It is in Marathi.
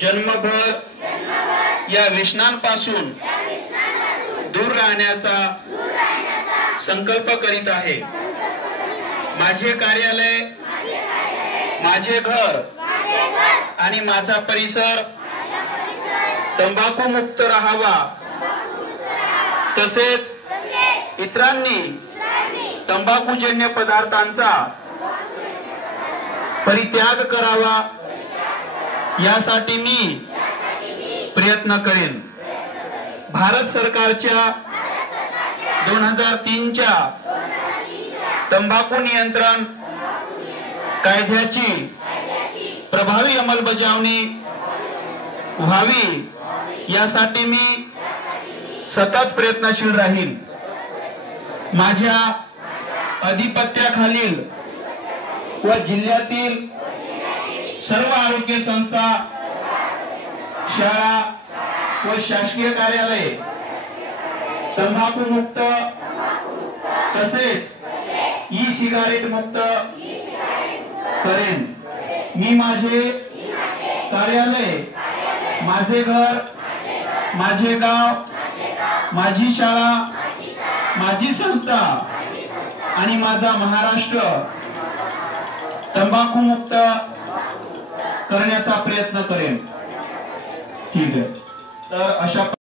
जन्मभर या व्यसनांपासून दूर राहण्याचा संकल्प करीत आहे। माझे कार्यालय, माझे घर आणि माझा परिसर तंबाखू मुक्त राहावा, तसेच इतरांनी तंबाखूजन्य पदार्थांचा परित्याग करावा यासाठी मी प्रयत्न करेन। भारत सरकारच्या 2003च्या तंबाखू नियंत्रण कायद्याची प्रभावी अंमलबजावणी व्हावी यासाठी मी सतत प्रयत्नशील राहीन। माझ्या अधिपत्याखालील व जिल्ह्यातील सर्व आरोग्य संस्था, शाळा व शासकीय कार्यालय तंबाखू मुक्त तसेच ई सिगारेट मुक्त करेन। मी माझे कार्यालय, माझे घर, माझे गाव, माझी शाळा, माझी संस्था आणि माझा महाराष्ट्र तंबाखू मुक्त करण्याचा प्रयत्न करेन। ठीक आहे, तर अशा